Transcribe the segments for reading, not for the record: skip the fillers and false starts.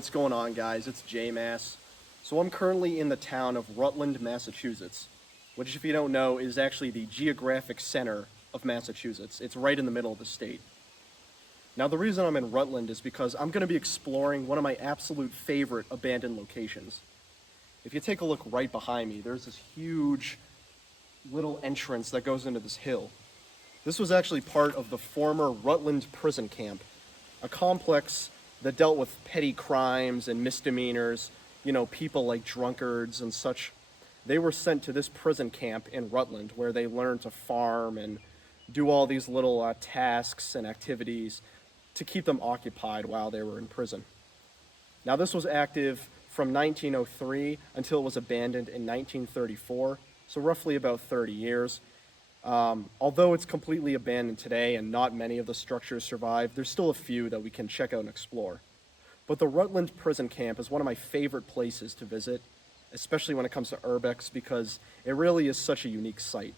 what's going on, guys? It's J-Mass. So I'm currently in the town of Rutland, Massachusetts, which, if you don't know, is actually the geographic center of Massachusetts. It's right in the middle of the state. Now, the reason I'm in Rutland is because I'm going to be exploring one of my absolute favorite abandoned locations. If you take a look right behind me, there's this huge little entrance that goes into this hill. This was actually part of the former Rutland Prison Camp, a complex that dealt with petty crimes and misdemeanors, people like drunkards and such. They were sent to this prison camp in Rutland where they learned to farm and do all these little tasks and activities to keep them occupied while they were in prison. Now, this was active from 1903 until it was abandoned in 1934, so roughly about 30 years. Although it's completely abandoned today and not many of the structures survive, there's still a few that we can check out and explore. But the Rutland Prison Camp is one of my favorite places to visit, especially when it comes to urbex, because it really is such a unique site.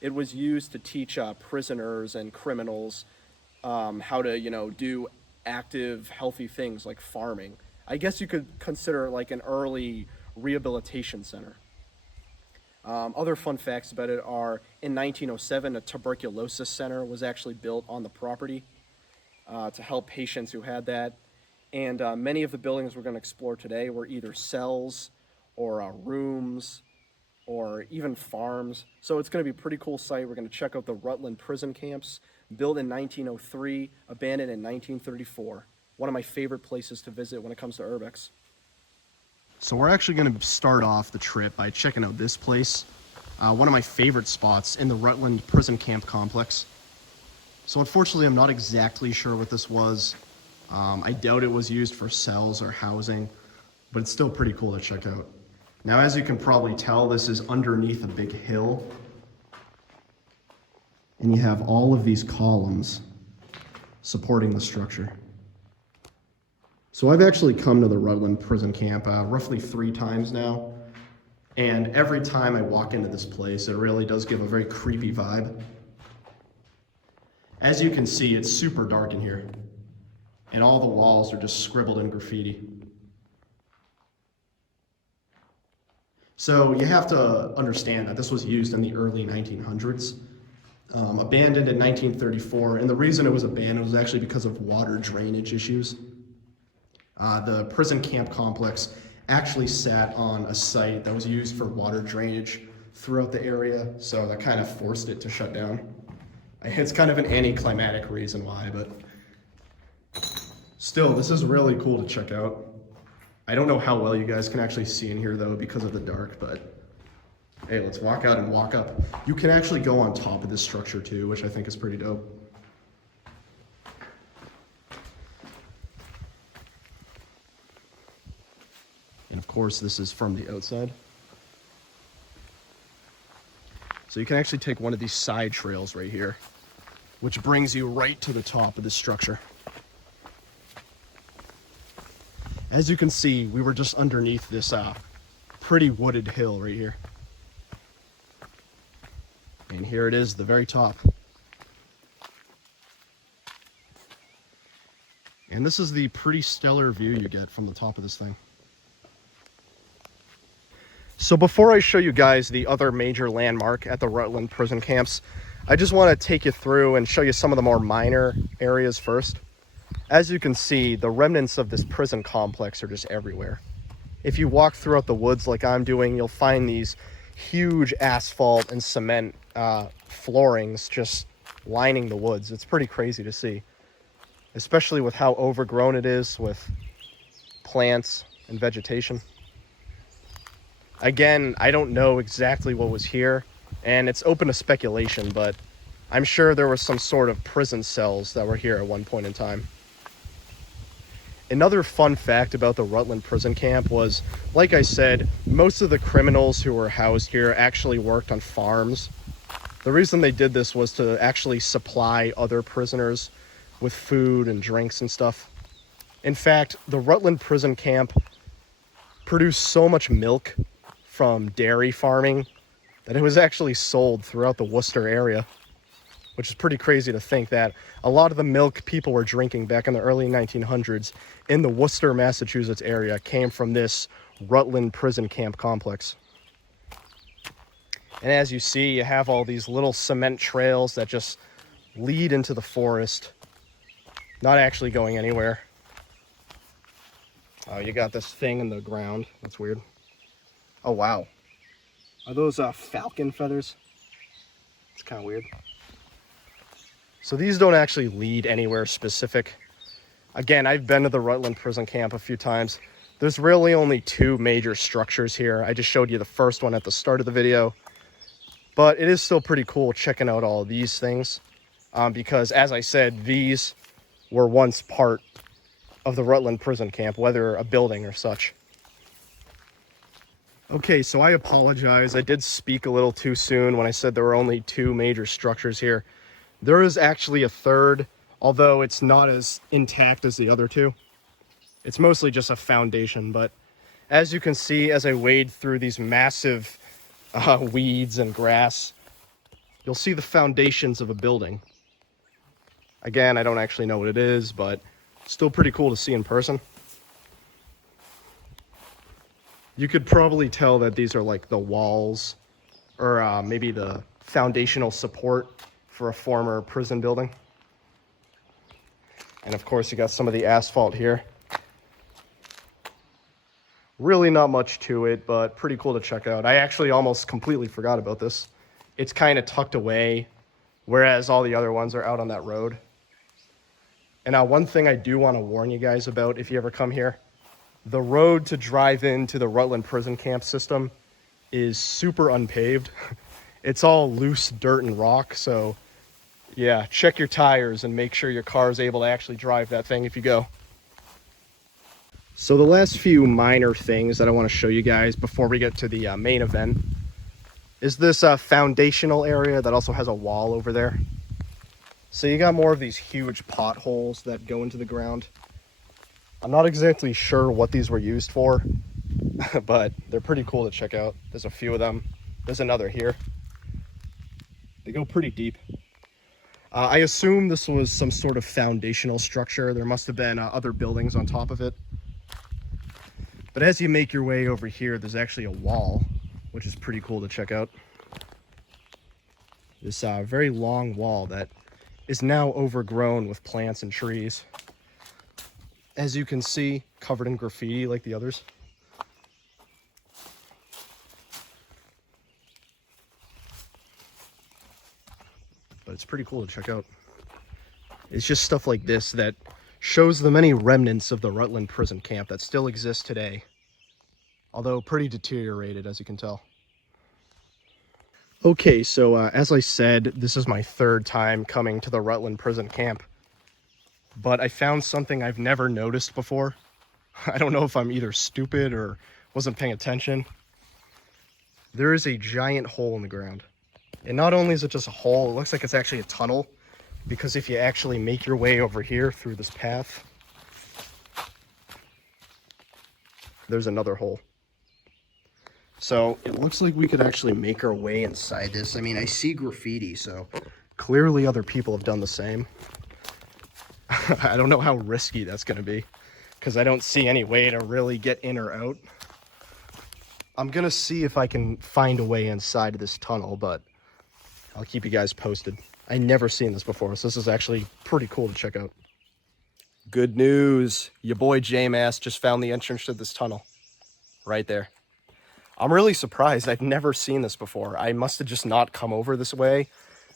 It was used to teach prisoners and criminals how to, do active, healthy things like farming. I guess you could consider it like an early rehabilitation center. Other fun facts about it are, in 1907, a tuberculosis center was actually built on the property to help patients who had that. And many of the buildings we're going to explore today were either cells or rooms or even farms. So it's going to be a pretty cool site. We're going to check out the Rutland Prison Camps, built in 1903, abandoned in 1934. One of my favorite places to visit when it comes to urbex. So we're actually going to start off the trip by checking out this place, one of my favorite spots in the Rutland Prison Camp complex. So unfortunately, I'm not exactly sure what this was. I doubt it was used for cells or housing, but it's still pretty cool to check out. Now, as you can probably tell, this is underneath a big hill, and you have all of these columns supporting the structure. So I've actually come to the Rutland Prison Camp roughly 3 times now, and every time I walk into this place, it really does give a very creepy vibe. As you can see, it's super dark in here, and all the walls are just scribbled in graffiti. So you have to understand that this was used in the early 1900s, abandoned in 1934, and the reason it was abandoned was actually because of water drainage issues. The prison camp complex actually sat on a site that was used for water drainage throughout the area, so that kind of forced it to shut down. It's kind of an anticlimactic reason why, but still, this is really cool to check out. I don't know how well you guys can actually see in here though because of the dark, but hey, let's walk out and walk up. You can actually go on top of this structure too, which I think is pretty dope. And of course, this is from the outside. So you can actually take one of these side trails right here, which brings you right to the top of this structure. As you can see, we were just underneath this pretty wooded hill right here. And here it is, the very top. And this is the pretty stellar view you get from the top of this thing. So before I show you guys the other major landmark at the Rutland Prison Camps, I just want to take you through and show you some of the more minor areas first. As you can see, the remnants of this prison complex are just everywhere. If you walk throughout the woods like I'm doing, you'll find these huge asphalt and cement floorings just lining the woods. It's pretty crazy to see, especially with how overgrown it is with plants and vegetation. Again, I don't know exactly what was here, and it's open to speculation, but I'm sure there was some sort of prison cells that were here at one point in time. Another fun fact about the Rutland Prison Camp was, like I said, most of the criminals who were housed here actually worked on farms. The reason they did this was to actually supply other prisoners with food and drinks and stuff. In fact, the Rutland Prison Camp produced so much milk from dairy farming that it was actually sold throughout the Worcester area. which is pretty crazy to think that a lot of the milk people were drinking back in the early 1900s in the Worcester, Massachusetts area came from this Rutland Prison Camp complex. And as you see, you have all these little cement trails that just lead into the forest, not actually going anywhere. Oh, you got this thing in the ground. That's weird. Oh, wow. Are those falcon feathers? It's kind of weird. So these don't actually lead anywhere specific. Again, I've been to the Rutland Prison Camp a few times. There's really only two major structures here. I just showed you the first one at the start of the video. But it is still pretty cool checking out all of these things. Because, as I said, these were once part of the Rutland Prison Camp, whether a building or such. Okay, so I apologize. I did speak a little too soon when I said there were only two major structures here. There is actually a third, although it's not as intact as the other two. It's mostly just a foundation, but as you can see, as I wade through these massive weeds and grass, you'll see the foundations of a building. Again, I don't actually know what it is, but still pretty cool to see in person. You could probably tell that these are like the walls or maybe the foundational support for a former prison building. And of course, you got some of the asphalt here. Really not much to it, but pretty cool to check out. I actually almost completely forgot about this. It's kind of tucked away, whereas all the other ones are out on that road. And now one thing I do want to warn you guys about if you ever come here, the road to drive into the Rutland Prison Camp system is super unpaved. It's all loose dirt and rock, so yeah, check your tires and make sure your car is able to actually drive that thing if you go. So the last few minor things that I want to show you guys before we get to the main event is this foundational area that also has a wall over there. So you got more of these huge potholes that go into the ground. I'm not exactly sure what these were used for, but they're pretty cool to check out. There's a few of them. There's another here. They go pretty deep. I assume this was some sort of foundational structure. There must have been other buildings on top of it. But as you make your way over here, there's actually a wall, which is pretty cool to check out. This very long wall that is now overgrown with plants and trees. As you can see, covered in graffiti like the others. But it's pretty cool to check out. It's just stuff like this that shows the many remnants of the Rutland Prison Camp that still exist today, although pretty deteriorated, as you can tell. Okay, so as I said, this is my third time coming to the Rutland Prison Camp, but I found something I've never noticed before. I don't know if I'm either stupid or wasn't paying attention. There is a giant hole in the ground. And not only is it just a hole, it looks like it's actually a tunnel, because if you actually make your way over here through this path, there's another hole. So it looks like we could actually make our way inside this. I mean, I see graffiti, so clearly other people have done the same. I don't know how risky that's going to be, because I don't see any way to really get in or out. I'm going to see if I can find a way inside of this tunnel, but I'll keep you guys posted. I never seen this before, so this is actually pretty cool to check out. Good news. Your boy J-Mass just found the entrance to this tunnel. Right there. I'm really surprised. I've never seen this before. I must have just not come over this way.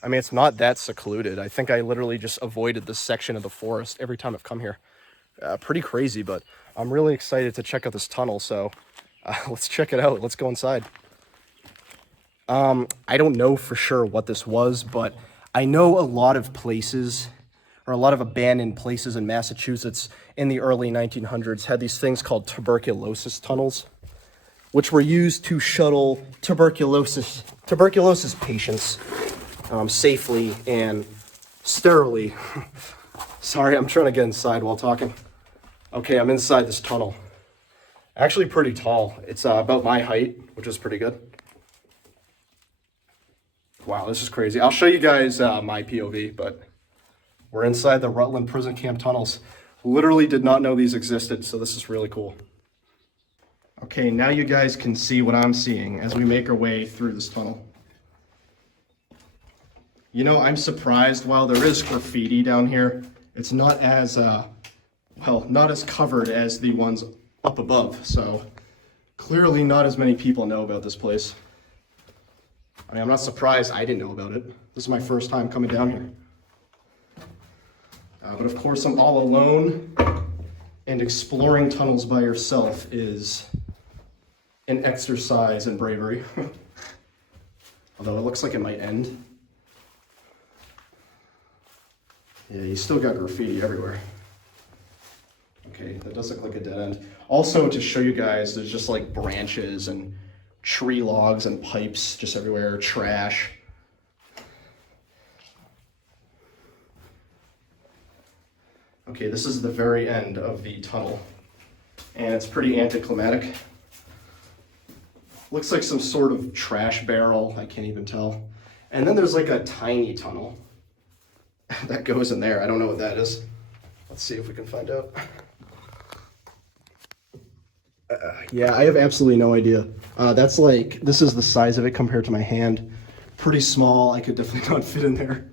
I mean, it's not that secluded. I think I literally just avoided this section of the forest every time I've come here. Pretty crazy, but I'm really excited to check out this tunnel, so let's check it out. Let's go inside. I don't know for sure what this was, but I know a lot of places, or a lot of abandoned places in Massachusetts in the early 1900s had these things called tuberculosis tunnels, which were used to shuttle tuberculosis patients safely and sterilely. Sorry, I'm trying to get inside while talking. Okay, I'm inside this tunnel. Actually pretty tall. It's about my height, which is pretty good. Wow, this is crazy. I'll show you guys my POV, but we're inside the Rutland Prison Camp tunnels. Literally did not know these existed, so this is really cool. Okay, now you guys can see what I'm seeing as we make our way through this tunnel. You know, I'm surprised while there is graffiti down here, it's not as, not as covered as the ones up above. So clearly not as many people know about this place. I mean, I'm not surprised I didn't know about it. This is my first time coming down here. But of course, I'm all alone, and exploring tunnels by yourself is an exercise in bravery. Although it looks like it might end. Yeah, you still got graffiti everywhere. Okay, that does look like a dead end. Also, to show you guys, there's just like branches and tree logs and pipes just everywhere, trash. Okay, this is the very end of the tunnel, and it's pretty anticlimactic. Looks like some sort of trash barrel, I can't even tell. And then there's like a tiny tunnel that goes in there. I don't know what that is. Let's see if we can find out. Yeah, I have absolutely no idea. That's like, this is the size of it compared to my hand. Pretty small, I could definitely not fit in there.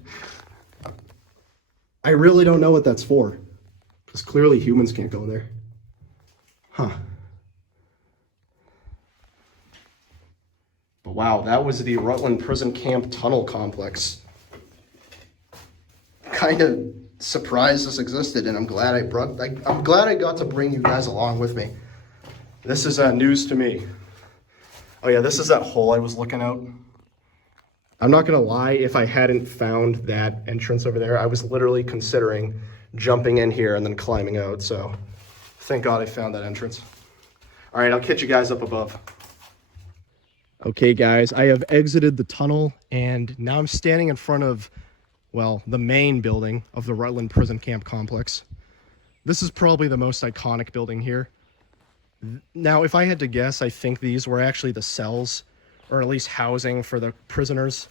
I really don't know what that's for, because clearly humans can't go in there. Huh. But wow, that was the Rutland Prison Camp tunnel complex. Kind of surprised this existed, and I'm glad I got to bring you guys along with me. This is news to me. Oh yeah, this is that hole I was looking out. I'm not gonna lie, if I hadn't found that entrance over there, I was literally considering jumping in here and then climbing out, so thank God I found that entrance. All right, I'll catch you guys up above. Okay guys, I have exited the tunnel, and now I'm standing in front of, well, the main building of the Rutland Prison Camp complex. This is probably the most iconic building here. Now, if I had to guess, I think these were actually the cells, or at least housing for the prisoners,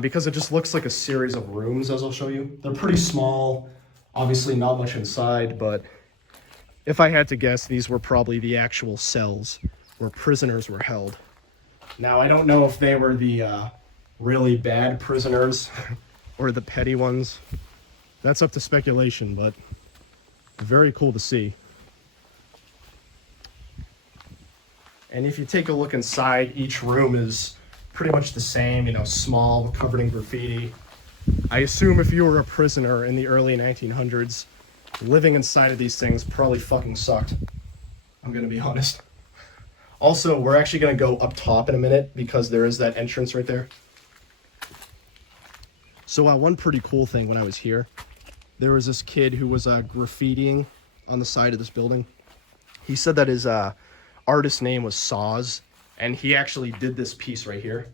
because it just looks like a series of rooms, as I'll show you. They're pretty small, obviously not much inside, but if I had to guess, these were probably the actual cells where prisoners were held. Now, I don't know if they were the really bad prisoners or the petty ones. That's up to speculation, but very cool to see. And if you take a look inside, each room is pretty much the same, you know, small, covered in graffiti. I assume if you were a prisoner in the early 1900s, living inside of these things probably fucking sucked. I'm gonna be honest. Also, we're actually gonna go up top in a minute because there is that entrance right there. So one pretty cool thing when I was here, there was this kid who was graffitiing on the side of this building. He said that his artist name was Saws, and he actually did this piece right here.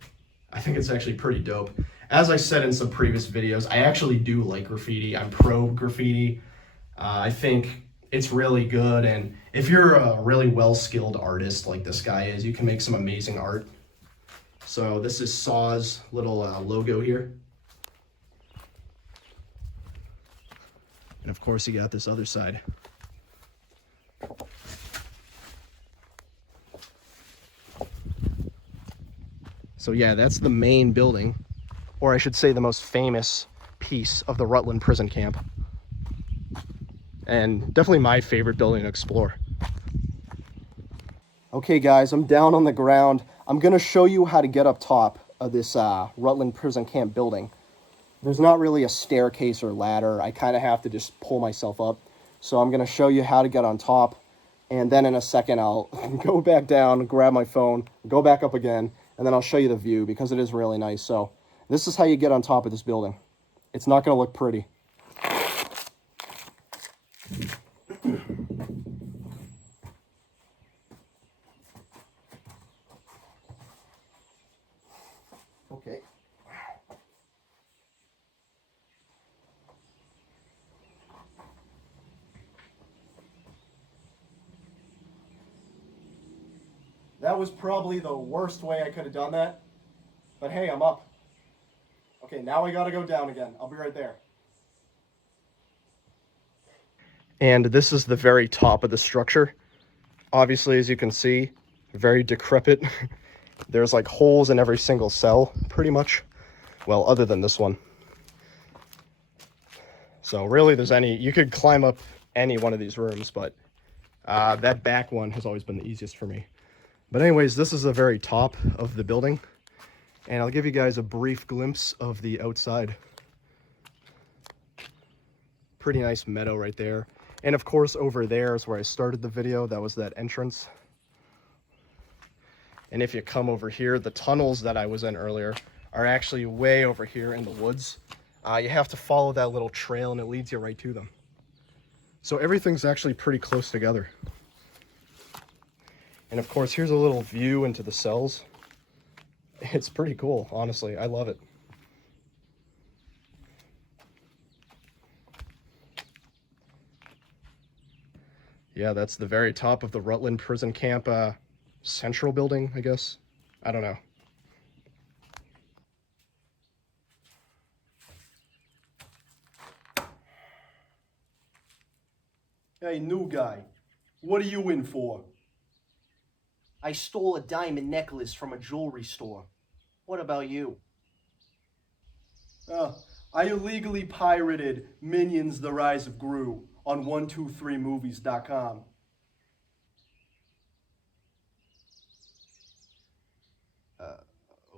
I think it's actually pretty dope. As I said in some previous videos, I actually do like graffiti. I'm pro graffiti. I think it's really good, and if you're a really well-skilled artist like this guy is, you can make some amazing art. So this is Saw's little logo here. And of course you got this other side. So yeah, that's the main building, or I should say the most famous piece of the Rutland Prison Camp. And definitely my favorite building to explore. Okay guys, I'm down on the ground. I'm gonna show you how to get up top of this Rutland Prison Camp building. There's not really a staircase or ladder. I kind of have to just pull myself up. So I'm gonna show you how to get on top, and then in a second I'll go back down, grab my phone, go back up again, and then I'll show you the view because it is really nice. So this is how you get on top of this building. It's not gonna look pretty. Okay. That was probably the worst way I could have done that, but hey, I'm up. Okay, now we gotta go down again. I'll be right there. And this is the very top of the structure. Obviously, as you can see, very decrepit. There's like holes in every single cell, pretty much. Well, other than this one. So really, you could climb up any one of these rooms, but that back one has always been the easiest for me. But anyways, this is the very top of the building, and I'll give you guys a brief glimpse of the outside. Pretty nice meadow right there. And of course, over there is where I started the video. That was that entrance. And if you come over here, the tunnels that I was in earlier are actually way over here in the woods. You have to follow that little trail and it leads you right to them. So everything's actually pretty close together. And of course, here's a little view into the cells. It's pretty cool, honestly. I love it. Yeah, that's the very top of the Rutland Prison Camp central building, I guess. I don't know. Hey, new guy, what are you in for? I stole a diamond necklace from a jewelry store. What about you? I illegally pirated Minions: The Rise of Gru on 123movies.com.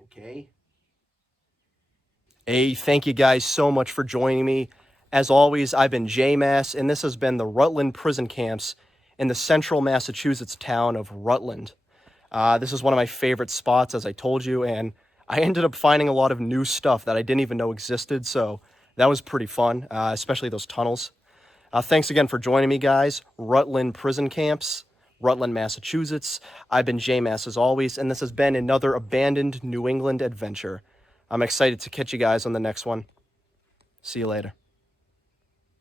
Okay. Hey, thank you guys so much for joining me. As always, I've been J-Mass, and this has been the Rutland Prison Camps in the central Massachusetts town of Rutland. This is one of my favorite spots, as I told you, and I ended up finding a lot of new stuff that I didn't even know existed, so that was pretty fun, especially those tunnels. Thanks again for joining me, guys. Rutland Prison Camps, Rutland, Massachusetts. I've been J-Mass as always, and this has been another abandoned New England adventure. I'm excited to catch you guys on the next one. See you later.